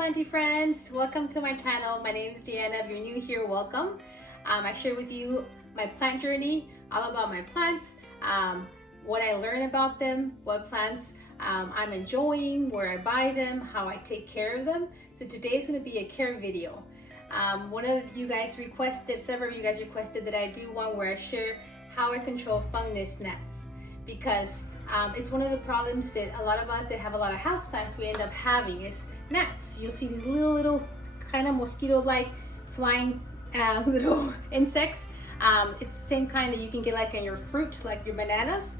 planty friends, welcome to my channel. My name is Deanna. If you're new here, welcome. I share with you my plant journey, all about my plants, what I learn about them, what plants I'm enjoying, where I buy them, how I take care of them. So today is going to be a care video. One of you guys requested, several of you guys requested that I do one where I share how I control fungus gnats, because it's one of the problems that a lot of us that have a lot of houseplants, we end up having is gnats. You'll see these little kind of mosquito-like flying little insects. It's the same kind that you can get like in your fruit, like your bananas.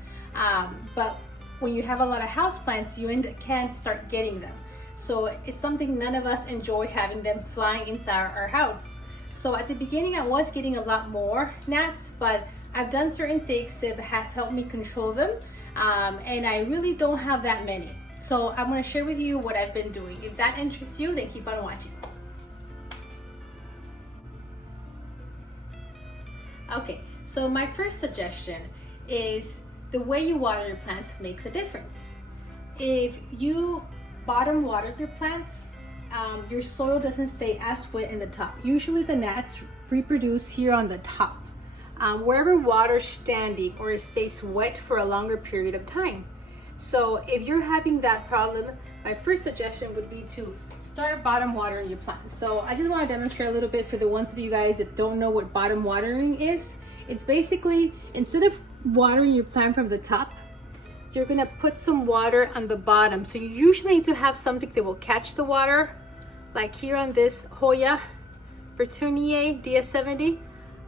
But when you have a lot of houseplants, you can start getting them. So it's something none of us enjoy, having them flying inside our house. So at the beginning, I was getting a lot more gnats, but I've done certain things that have helped me control them. And I really don't have that many. So I'm going to share with you what I've been doing. If that interests you, then keep on watching. Okay, so my first suggestion is the way you water your plants makes a difference. If you bottom water your plants, your soil doesn't stay as wet in the top. Usually the gnats reproduce here on the top, wherever water's standing or it stays wet for a longer period of time. So if you're having that problem, my first suggestion would be to start bottom watering your plants. So I just want to demonstrate a little bit for the ones of you guys that don't know what bottom watering is. It's basically, instead of watering your plant from the top, you're gonna put some water on the bottom. So you usually need to have something that will catch the water, like here on this Hoya Bertunier DS70.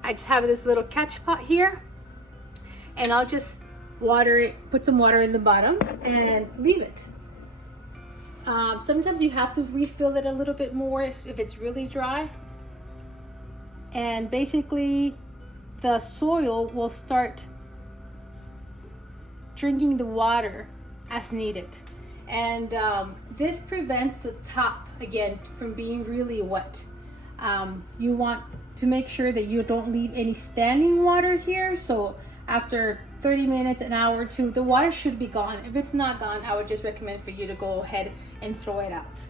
I just have this little catch pot here, and I'll just water it, put some water in the bottom and leave it. Sometimes you have to refill it a little bit more if it's really dry. And basically the soil will start drinking the water as needed. And this prevents the top, again, from being really wet. You want to make sure that you don't leave any standing water here. So after 30 minutes, an hour or two, the water should be gone. If it's not gone, I would just recommend for you to go ahead and throw it out.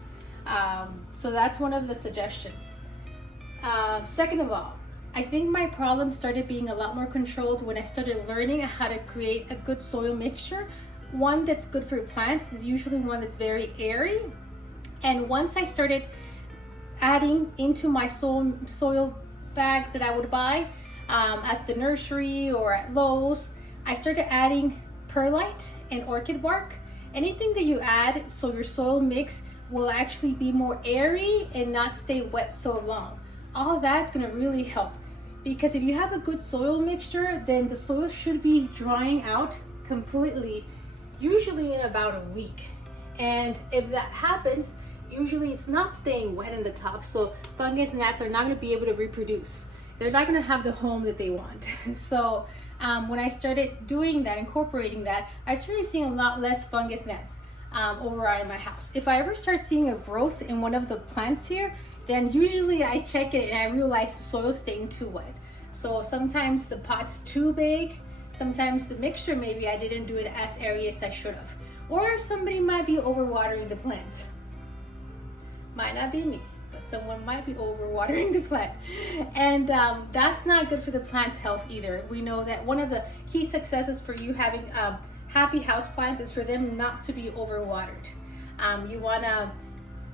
So that's one of the suggestions. Second of all, I think my problem started being a lot more controlled when I started learning how to create a good soil mixture. One that's good for plants is usually one that's very airy. And once I started adding into my soil bags that I would buy at the nursery or at Lowe's, I started adding perlite and orchid bark. Anything that you add so your soil mix will actually be more airy and not stay wet so long. All that's going to really help, because if you have a good soil mixture, then the soil should be drying out completely, usually in about a week. And if that happens, usually it's not staying wet in the top, so fungus gnats are not going to be able to reproduce. They're not going to have the home that they want. So when I started doing that, incorporating that, I started seeing a lot less fungus gnats over in my house. If I ever start seeing a growth in one of the plants here, then usually I check it and I realize the soil's staying too wet. So sometimes the pot's too big, sometimes the mixture, maybe I didn't do it as airy as I should have. Or somebody might be overwatering the plant. Might not be me, but someone might be overwatering the plant. And that's not good for the plant's health either. We know that one of the key successes for you having happy house plants is for them not to be overwatered. You wanna,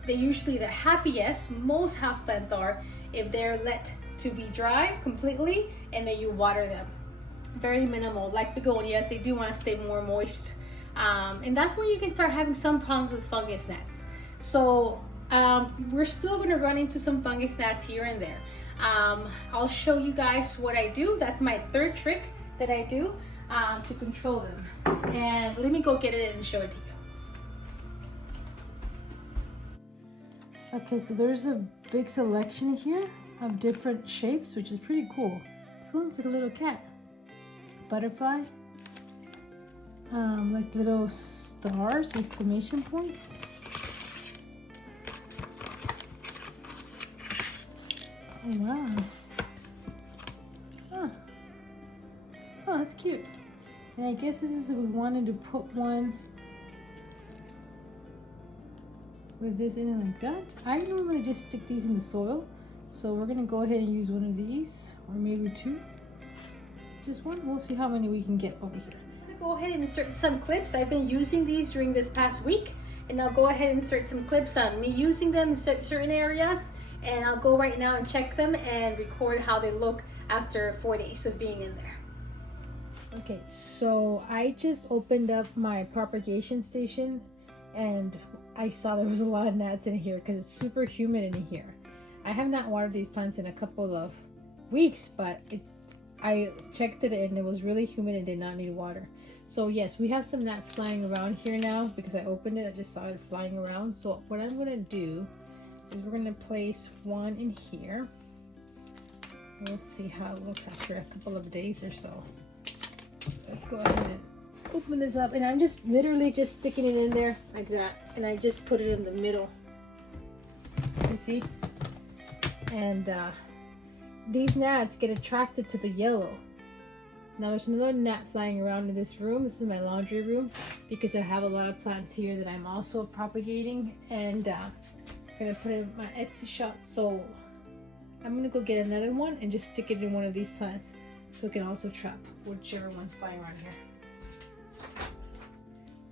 they're usually the happiest, most houseplants are, if they're let to be dry completely and then you water them. Very minimal, like begonias, they do want to stay more moist. And that's when you can start having some problems with fungus gnats. So we're still going to run into some fungus gnats here and there. I'll show you guys what I do. That's my third trick that I do to control them. And let me go get it and show it to you. Okay, so there's a big selection here of different shapes, which is pretty cool. This one's like a little cat. Butterfly. Like little stars, exclamation points. Oh, wow. Huh. Oh, that's cute. And I guess this is if we wanted to put one with this in it like that. I normally just stick these in the soil, so we're gonna go ahead and use one of these, or maybe two. Just one. We'll see how many we can get over here. I'm gonna go ahead and insert some clips. I've been using these during this past week, and I'll go ahead and insert some clips on me using them in certain areas, and I'll go right now and check them and record how they look after 4 days of being in there. Okay, so I just opened up my propagation station and I saw there was a lot of gnats in here because it's super humid in here. I have not watered these plants in a couple of weeks, but I checked it and it was really humid and did not need water. So yes, we have some gnats flying around here now because I opened it. I just saw it flying around. So what I'm going to do is we're going to place one in here. We'll see how it looks after a couple of days or so. Let's go ahead and open this up, and I'm just literally just sticking it in there like that, and I just put it in the middle. You see? And these gnats get attracted to the yellow. Now there's another gnat flying around in this room. This is my laundry room because I have a lot of plants here that I'm also propagating, and I'm gonna put it in my Etsy shop. So I'm gonna go get another one and just stick it in one of these plants so it can also trap whichever one's flying around here.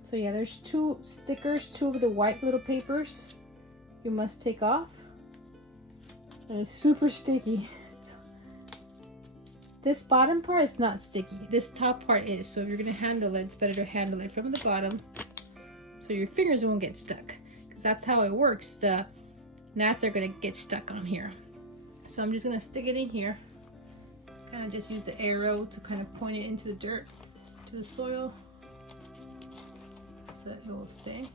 So yeah, there's two stickers, two of the white little papers you must take off. And it's super sticky. This bottom part is not sticky. This top part is. So if you're gonna handle it, it's better to handle it from the bottom so your fingers won't get stuck. Because that's how it works. The gnats are gonna get stuck on here. So I'm just gonna stick it in here. Kind of just use the arrow to kind of point it into the dirt, to the soil, so it will stay.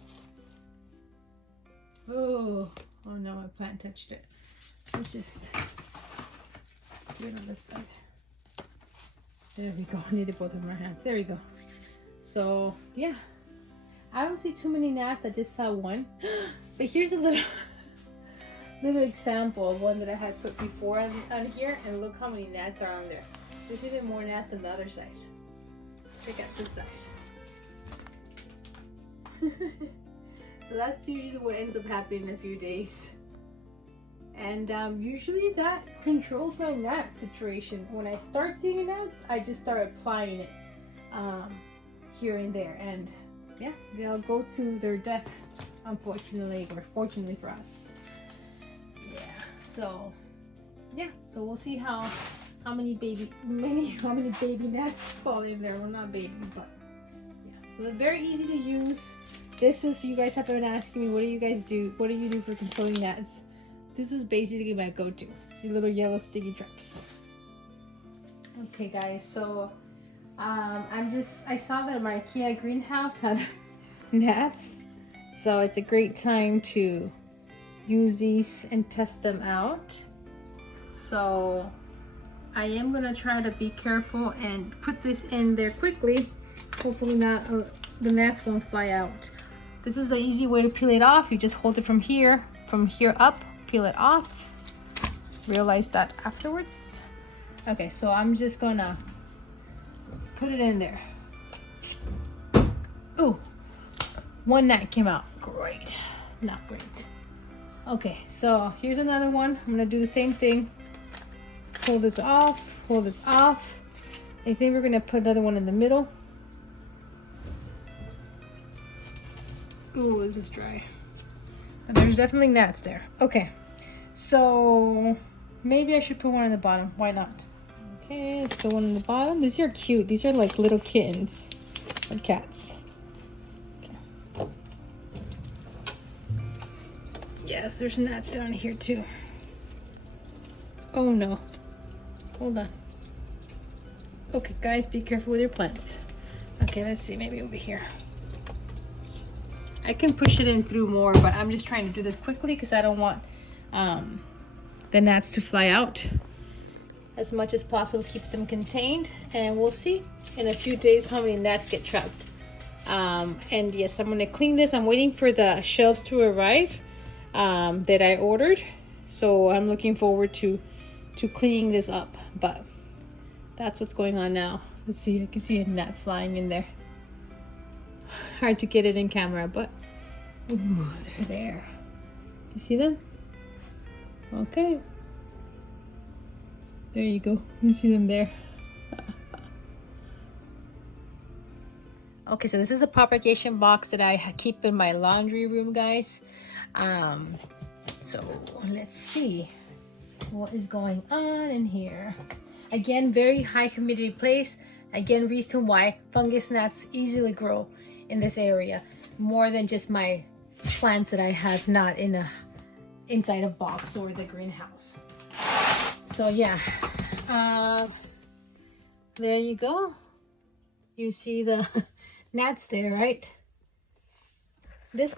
Oh no, my plant touched it. Let's just do it on this side. There we go. I needed both of my hands. There we go. So yeah, I don't see too many gnats. I just saw one. But here's a little example of one that I had put before on here, and look how many gnats are on there. There's even more gnats on the other side. Check out this side. So that's usually what ends up happening in a few days. And usually that controls my gnat situation. When I start seeing gnats, I just start applying it here and there, and yeah, they'll go to their death, unfortunately, or fortunately for us. So yeah, so we'll see how many baby gnats fall in there. Well, not babies, but yeah. So they're very easy to use. This is, you guys have been asking me, what do you guys do? What do you do for controlling gnats? This is basically my go-to. Your little yellow sticky traps. Okay, guys. So I saw that my IKEA greenhouse had gnats, so it's a great time to use these and test them out. So I am gonna try to be careful and put this in there quickly. Hopefully not the gnats won't fly out. This is an easy way to peel it off. You just hold it from here up, peel it off. Realize that afterwards. Okay, so I'm just gonna put it in there. Ooh, one gnat came out. Great, not great. Okay, so here's another one. I'm gonna do the same thing. Pull this off, pull this off. I think we're gonna put another one in the middle. Ooh, this is dry. And there's definitely gnats there. Okay, so maybe I should put one on the bottom. Why not? Okay, let's put one on the bottom. These are cute. These are like little kittens or cats. Okay. Yes, there's gnats down here too. Oh no. Hold on. Okay, guys, be careful with your plants. Okay, let's see. Maybe over here. I can push it in through more, but I'm just trying to do this quickly because I don't want the gnats to fly out. As much as possible, keep them contained, and we'll see in a few days how many gnats get trapped. And yes, I'm gonna clean this. I'm waiting for the shelves to arrive that I ordered, so I'm looking forward to cleaning this up. But that's what's going on now. Let's see, I can see a gnat flying in there. Hard to get it in camera, but ooh, they're there. You see them? Okay. There you go. You see them there. Okay, so this is a propagation box that I keep in my laundry room, guys. So let's see what is going on in here. Again, very high humidity place. Again, reason why fungus gnats easily grow in this area, more than just my plants that I have not in a inside a box or the greenhouse. So yeah, there you go. You see the gnats there, right? This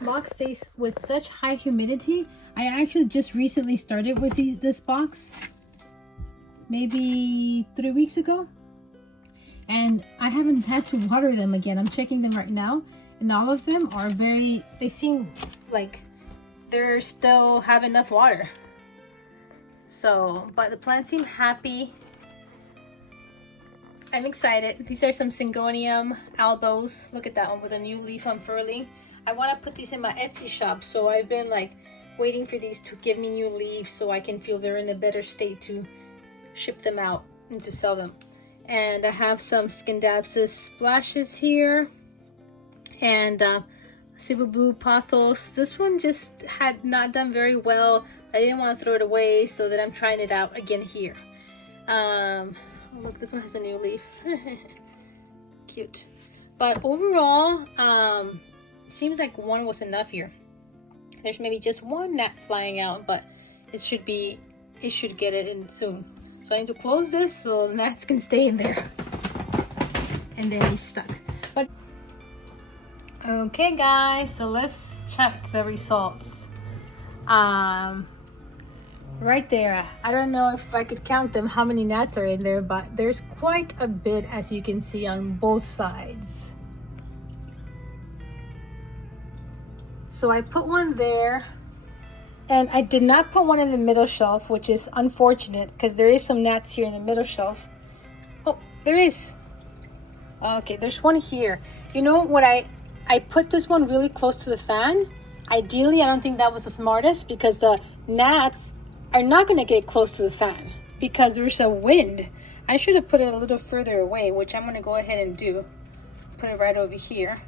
box stays with such high humidity. I actually just recently started with this box, maybe 3 weeks ago, and I haven't had to water them again. I'm checking them right now, and all of them are they seem like they're still have enough water. So, but the plants seem happy. I'm excited. These are some Syngonium albos. Look at that one with a new leaf unfurling. I want to put these in my Etsy shop, so I've been like waiting for these to give me new leaves so I can feel they're in a better state to ship them out and to sell them. And I have some Scindapsus splashes here, and Cebu Blue Pothos. This one just had not done very well. I didn't want to throw it away, so that I'm trying it out again here. Look, this one has a new leaf. Cute. But overall, seems like one was enough here. There's maybe just one gnat flying out, but it should get it in soon. So I need to close this so the gnats can stay in there and then be stuck. But okay, guys, so let's check the results. Right there, I don't know if I could count them, how many gnats are in there, but there's quite a bit, as you can see, on both sides. So I put one there, and I did not put one in the middle shelf, which is unfortunate because there is some gnats here in the middle shelf. Oh, there is. Okay, there's one here. You know what, I put this one really close to the fan. Ideally, I don't think that was the smartest, because the gnats are not going to get close to the fan because there's a wind. I should have put it a little further away, which I'm going to go ahead and do. Put it right over here.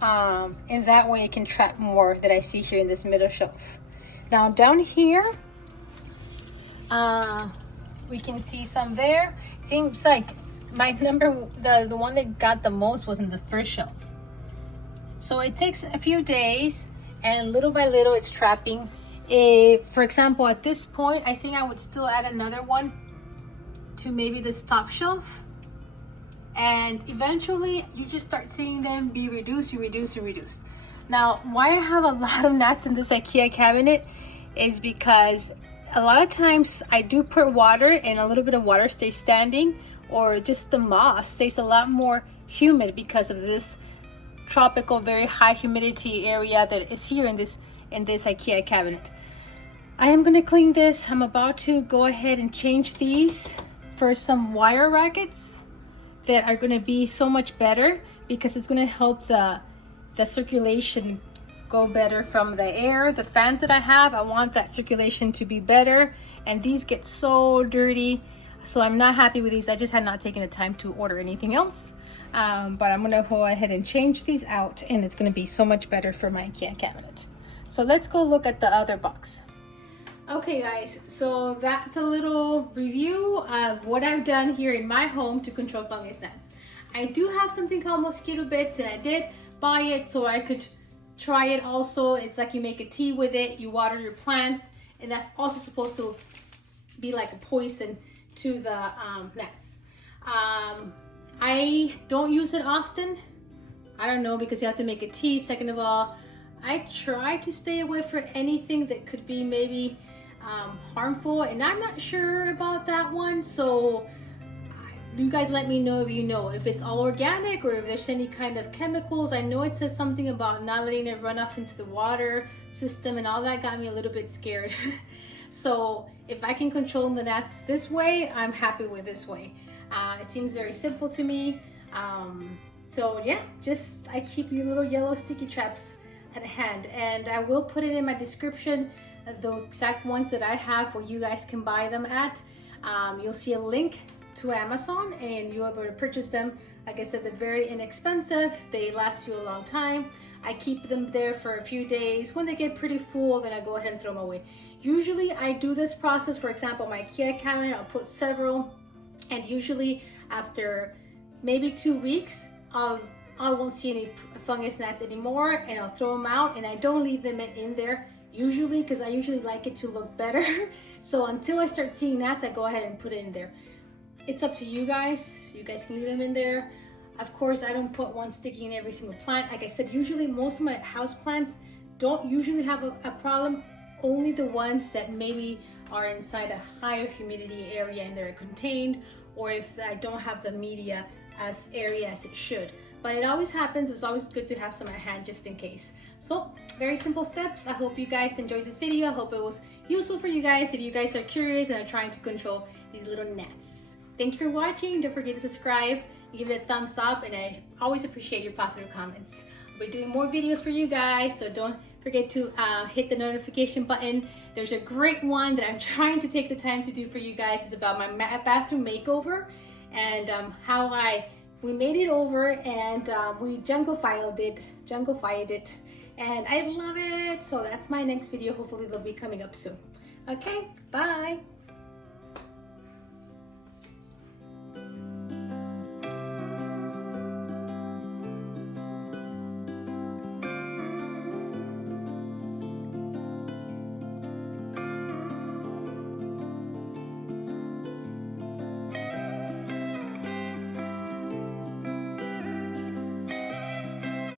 And that way it can trap more that I see here in this middle shelf. Now down here, we can see some there. It seems like my number, the one that got the most was in the first shelf. So it takes a few days, and little by little it's trapping. For example, at this point, I think I would still add another one to maybe this top shelf. And eventually, you just start seeing them be reduced, reduced. Now, why I have a lot of gnats in this IKEA cabinet is because a lot of times I do put water, and a little bit of water stays standing, or just the moss stays a lot more humid because of this tropical, very high humidity area that is here in this IKEA cabinet. I am going to clean this. I'm about to go ahead and change these for some wire rackets that are going to be so much better, because it's going to help the circulation go better from the air. The fans that I have, I want that circulation to be better, and these get so dirty, so I'm not happy with these. I just had not taken the time to order anything else, but I'm going to go ahead and change these out, and it's going to be so much better for my IKEA cabinet. So let's go look at the other box. Okay guys, so that's a little review of what I've done here in my home to control fungus gnats. I do have something called mosquito bits, and I did buy it so I could try it also. It's like you make a tea with it, you water your plants, and that's also supposed to be like a poison to the gnats. I don't use it often. I don't know, because you have to make a tea. Second of all, I try to stay away from anything that could be maybe harmful, and I'm not sure about that one. So you guys let me know if you know if it's all organic or if there's any kind of chemicals. I know it says something about not letting it run off into the water system, and all that got me a little bit scared. So if I can control the gnats this way, I'm happy with this way. It seems very simple to me. So yeah, just I keep you little yellow sticky traps at hand, and I will put it in my description, the exact ones that I have where you guys can buy them at. You'll see a link to Amazon and you'll be able to purchase them. Like I said, they're very inexpensive. They last you a long time. I keep them there for a few days. When they get pretty full, then I go ahead and throw them away. Usually I do this process, for example, my IKEA cabinet, I'll put several, and usually after maybe 2 weeks, I won't see any fungus gnats anymore, and I'll throw them out, and I don't leave them in there usually, because I usually like it to look better. So until I start seeing gnats, I go ahead and put it in there. It's up to you guys. You guys can leave them in there. Of course, I don't put one sticking in every single plant. Like I said, usually most of my house plants don't usually have a problem. Only the ones that maybe are inside a higher humidity area and they're contained, or if I don't have the media as area as it should. But it always happens. It's always good to have some at hand just in case. So very simple steps. I hope you guys enjoyed this video. I hope it was useful for you guys if you guys are curious and are trying to control these little gnats. Thank you for watching. Don't forget to subscribe and give it a thumbs up, and I always appreciate your positive comments. I'll be doing more videos for you guys, so don't forget to hit the notification button. There's a great one that I'm trying to take the time to do for you guys. It's about my bathroom makeover, and how we made it over, and we jungle-filed it, and I love it. So that's my next video. Hopefully they'll be coming up soon. Okay, bye.